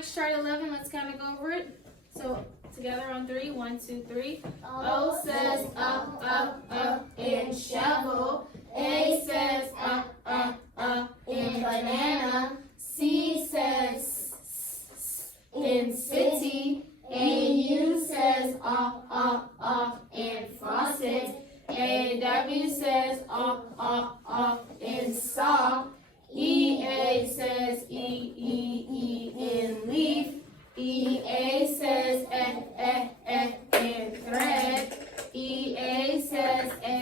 phonics chart 11. Let's kind of go over it. So together on 3. 1, 2, 3. O says up in shovel. A says up in banana. C says in city. AU says off in faucet. AW says off in saw. EA says E in leaf. EA says in thread. EA says A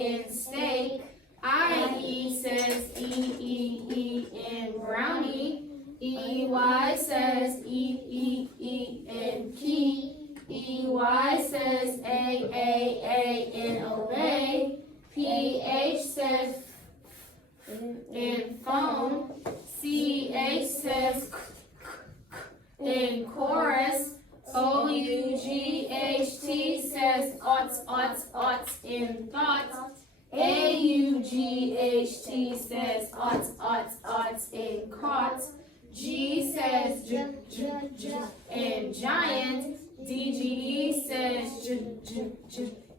in steak. IE says E in brownie. EY says E in key. EY says A in obey. PH says in phone. CH says in chorus. OUGHT says oughts in thoughts. AUGHT says oughts in caught. G says in giant. DGE says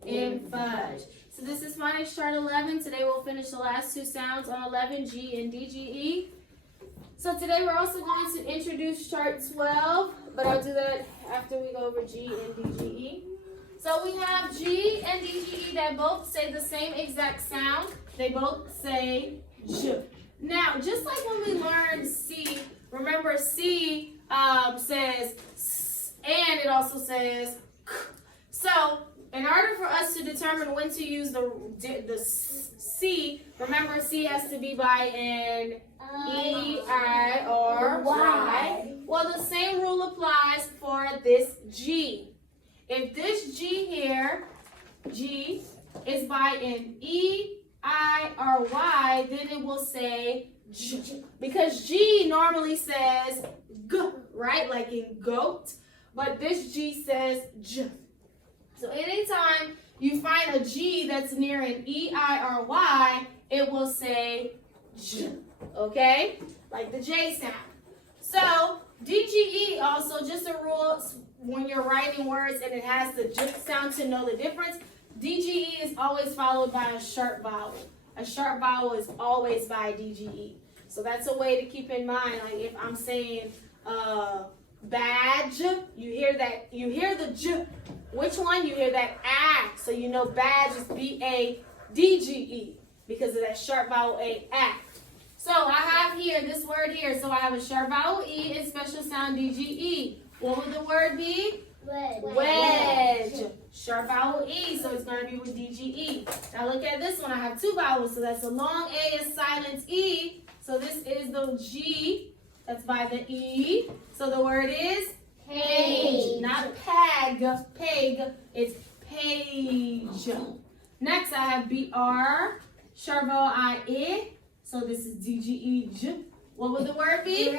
in fudge. So this is phonics chart 11. Today we'll finish the last two sounds on 11, G and DGE. So today we're also going to introduce chart 12, but I'll do that after we go over G and DGE. So we have G and DGE that both say the same exact sound. They both say J. Now, just like when we learned C, remember C says S, and it also says K. So in order for us to determine when to use the C, remember C has to be by an E, I, or Y. Well, the same rule applies for this G. If this G here, G, is by an E, I, or Y, then it will say J. Because G normally says G, right? Like in goat. But this G says J. So anytime you find a G that's near an E, I, or Y, it will say J. Okay? Like the J sound. So DGE also, just a rule when you're writing words and it has the J sound to know the difference. DGE is always followed by a sharp vowel. A sharp vowel is always by DGE. So that's a way to keep in mind. Like if I'm saying badge, you hear the J. Which one? You hear that A. So you know badge is B-A-D-G-E because of that sharp vowel A. So I have here this word here. So I have a sharp vowel E and special sound DGE. What would the word be? Wedge. Sharp vowel E, so it's going to be with DGE. Now look at this one. I have two vowels, so that's a long A, a silent E. So this is the G. That's by the E. So the word is page. Not peg. Peg. It's page. Next, I have BR. Sharp vowel I. So this is DGE. What would the word be?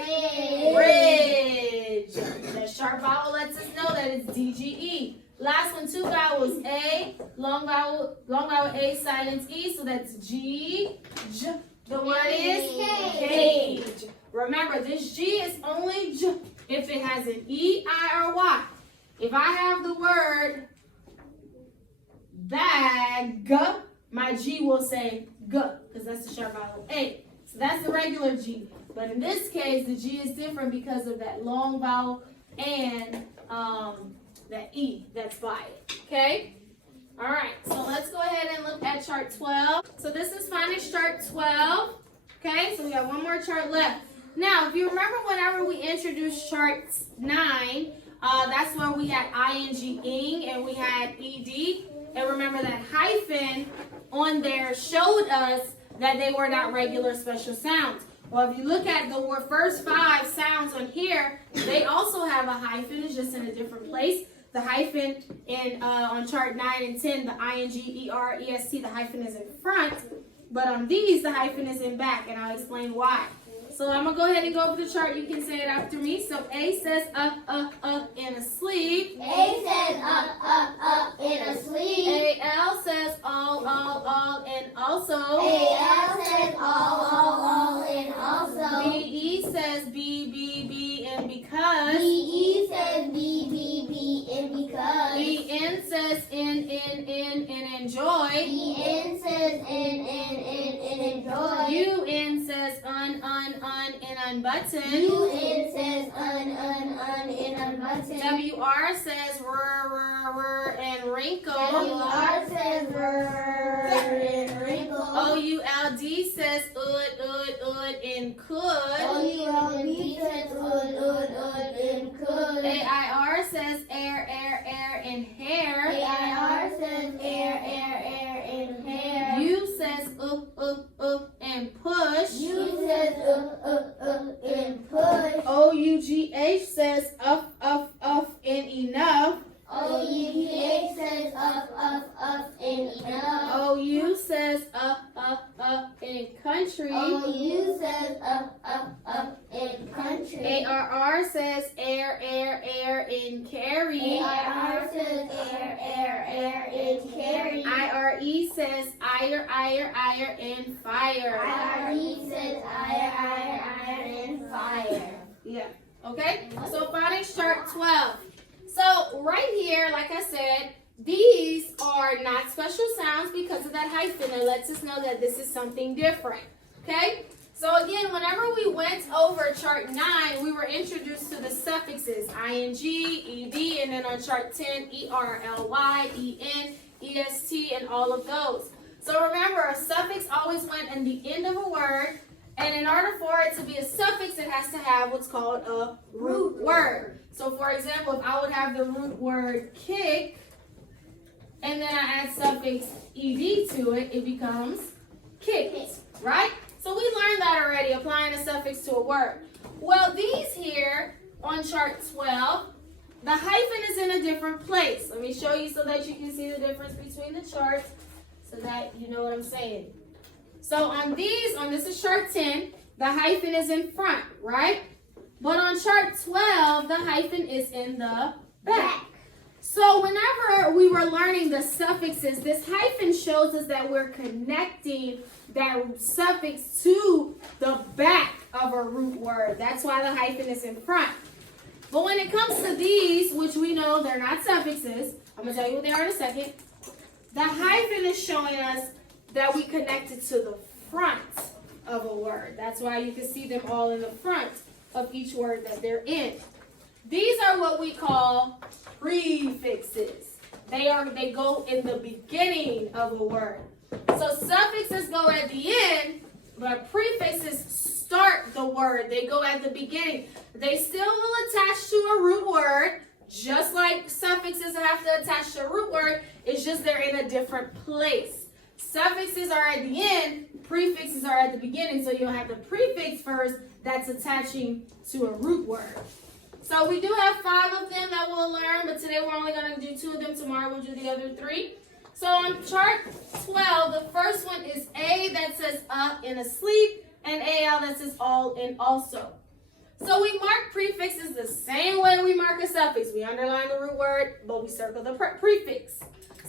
Bridge. That sharp vowel lets us know that it's DGE. Last one, two vowels. A, long vowel A, silent E. So that's G, J. The word is cage. Remember, this G is only J if it has an E, I, or Y. If I have the word bag, my G will say G, because that's the sharp vowel A. So that's the regular G. But in this case, the G is different because of that long vowel and that E that's by it. Okay? All right. So let's go ahead and look at chart 12. So this is phonics chart 12. Okay? So we got one more chart left. Now, if you remember whenever we introduced chart 9, that's where we had ing and we had ed. And remember that hyphen on there showed us that they were not regular special sounds. Well, if you look at the first 5 sounds on here, they also have a hyphen. It's just in a different place. The hyphen on chart 9 and 10, the ing, er, est, the hyphen is in front. But on these, the hyphen is in back, and I'll explain why. So I'm going to go ahead and go over the chart. You can say it after me. So A says up, in a sleep. A says up, in a sleep. AL says all, and also. AL says all, and also. BE says B, button. UN says un in a button. WR says r and wrinkle. WR says in wrinkle. OULD says ud in could. OULD says in could. AIR says air in hair. AIR says air in hair. U says and push. U says in push. OUGH says up in enough. OUGH says up in enough. OU says up in country. OU says up in country. ARR says air in carry. ARR says air in carry. IRE says ire in fire. IRE says ire in fire. Yeah. Okay? So phonics chart 12. So right here, like I said, these are not special sounds because of that hyphen. It lets us know that this is something different. Okay? So again, whenever we went over chart 9, we were introduced to the suffixes ing, ed, and then on chart 10, erly, en, est, and all of those. So remember, a suffix always went in the end of a word, and in order for it to be a suffix, it has to have what's called a root word. So for example, if I would have the root word kick, and then I add suffix ed to it, it becomes kicked, right? So we learned that already, applying a suffix to a word. Well, these here on chart 12, the hyphen is in a different place. Let me show you so that you can see the difference between the charts so that you know what I'm saying. So on this is chart 10, the hyphen is in front, right? But on chart 12, the hyphen is in the back. So whenever we were learning the suffixes, this hyphen shows us that we're connecting that suffix to the back of a root word. That's why the hyphen is in front. But when it comes to these, which we know they're not suffixes, I'm going to tell you what they are in a second. The hyphen is showing us that we connect it to the front of a word. That's why you can see them all in the front of each word that they're in. These are what we call prefixes. They go in the beginning of a word. So suffixes go at the end, but prefixes start the word. They go at the beginning. They still will attach to a root word, just like suffixes have to attach to a root word. It's just they're in a different place. Suffixes are at the end, prefixes are at the beginning, so you'll have the prefix first that's attaching to a root word. So we do have 5 of them that we'll learn, but today we're only going to do 2 of them. Tomorrow we'll do the other 3. So on chart 12, the first one is A that says in asleep, and AL that says all in also. So we mark prefixes the same way we mark a suffix. We underline the root word, but we circle the prefix.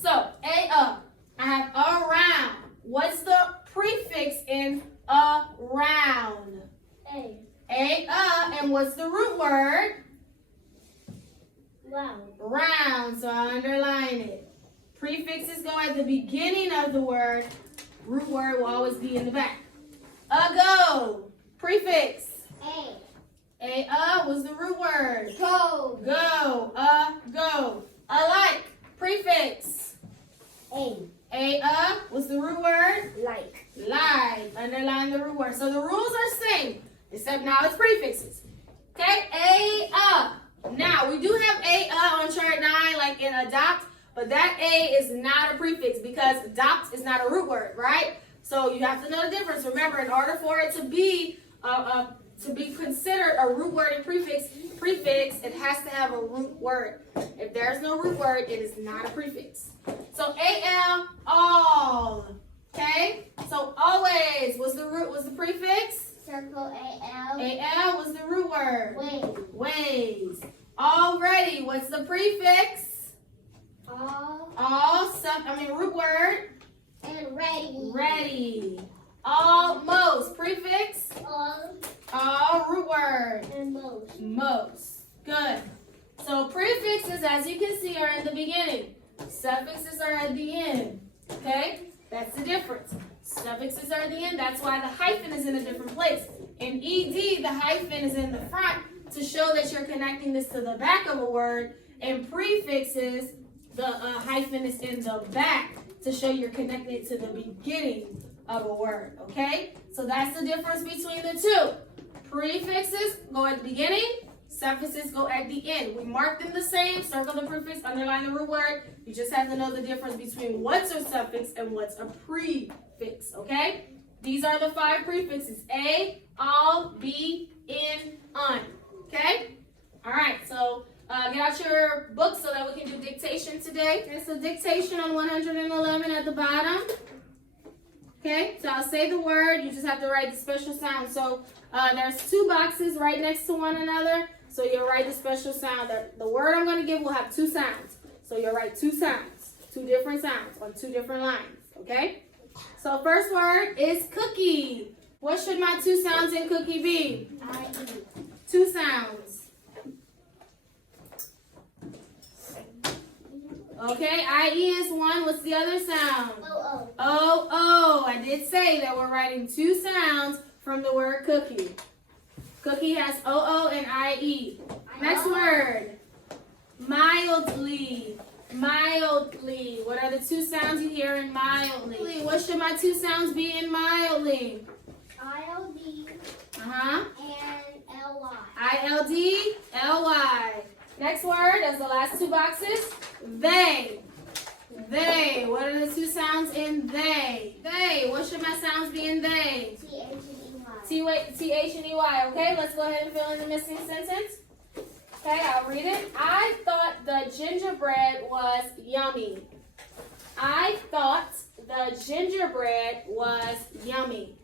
So I have around. What's the prefix in around? A. And what's the root word? Round. Round, so I underline it. Prefixes go at the beginning of the word. Root word will always be in the back. Go. Prefix. A. Was the root word. Go. Go. Go. Alike. Prefix. A. Was the root word. Like. Like. Underline the root word. So the rules are same, except now it's prefixes. Okay? Now, we do have on chart 9, like in adopt, but that A is not a prefix because adopt is not a root word, right? So you have to know the difference. Remember, in order for it to be considered a root word and prefix, it has to have a root word. If there's no root word, it is not a prefix. So AL, all. Okay? So always was the prefix? Circle AL. AL was the root word. Ways. Already, what's the prefix? All. Root word. And ready. Ready. Almost. Prefix. All root word. And most. Most. Good. So prefixes, as you can see, are in the beginning. Suffixes are at the end. Okay? That's the difference. Suffixes are at the end. That's why the hyphen is in a different place. In ED, the hyphen is in the front to show that you're connecting this to the back of a word. And prefixes, the hyphen is in the back to show you're connecting it to the beginning of a word, okay? So that's the difference between the two. Prefixes go at the beginning, suffixes go at the end. We mark them the same, circle the prefix, underline the root word. You just have to know the difference between what's a suffix and what's a prefix, okay? These are the 5 prefixes: a, all, be, in, un, okay? All right, so get out your book so that we can do dictation today. It's a dictation on 111 at the bottom. Okay, so I'll say the word. You just have to write the special sound. So there's 2 boxes right next to one another. So you'll write the special sound. The word I'm going to give will have 2 sounds. So you'll write 2 sounds, 2 different sounds on 2 different lines. Okay? So first word is cookie. What should my 2 sounds in cookie be? I-E. 2 sounds. Okay, I-E is 1. What's the other sound? O-O. O-O. I did say that we're writing 2 sounds from the word cookie. Cookie has O-O and I-E. Next word. Mildly. Mildly. What are the 2 sounds you hear in mildly? What should my 2 sounds be in mildly? I-L-D Uh-huh. and L-Y. I-L-D, L-Y. Next word is the last 2 boxes. They. They. What are the 2 sounds in they? They. What should my sounds be in they? T-H-and-E-Y. T-H and E-Y. Okay, let's go ahead and fill in the missing sentence. Okay, I'll read it. I thought the gingerbread was yummy. I thought the gingerbread was yummy.